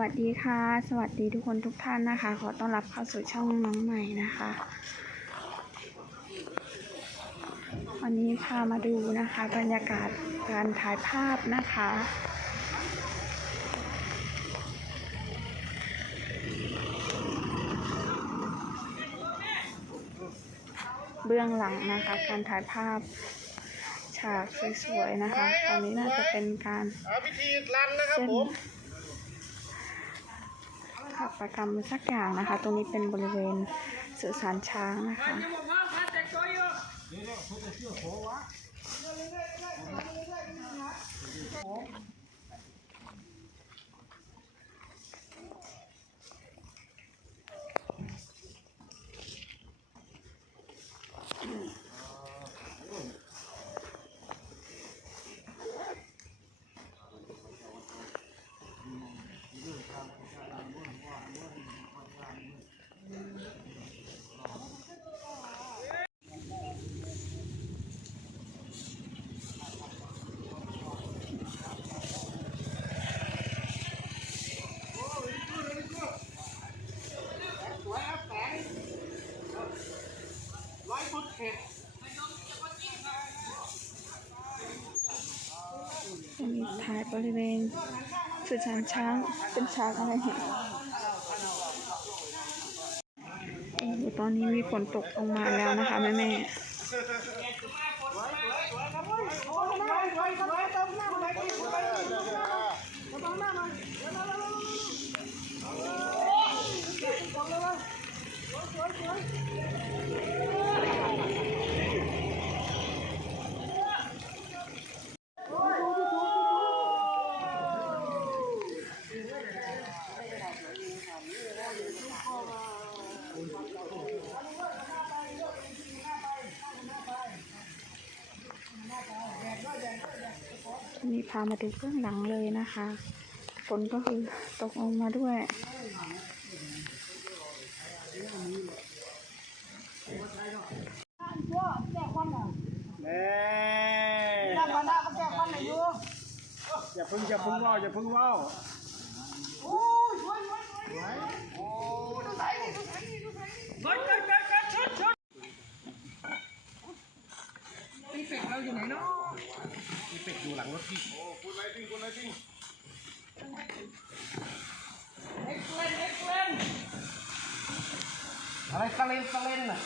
วัสดีค่ะ สวัสดีทุกคนทุกท่านนะคะ ขอต้อนรับเข้าสู่ช่องน้องใหม่นะคะ วันนี้พามาดูนะคะ บรรยากาศการถ่ายภาพนะคะเบื้องหลังนะคะ การถ่ายภาพฉากสวยๆนะคะ ตอนนี้น่าจะเป็นการเอาพิธีรันนะครับเส้นผม ขับประกรรมสักอย่างนะคะ ตรงนี้เป็นบริเวณสุสานช้างนะคะ สุดเผ็ดถ่ายบริเวณสุสานช้างเป็นช้างอะไรเห็นโอ้โหตอนนี้มีฝนตกลงมาแล้วนะคะแม่แม่ๆ มีพามาดูเบื้องหลังเลยนะคะฝนก็คือตกลงมาด้วยแม่อย่าเพึ่งอย่าเพึ่งว่าวอย่าเพึ่งว่าวตีเป็ดเรา อยู่ไหนเนาะตีเป็ดอยู่หลังรถพี่โอ้คุณไรจริงคุณไรจริงเอ็กซ์เลนเอ็กซ์เลนอะไรคาเลนคาเลนน่ะ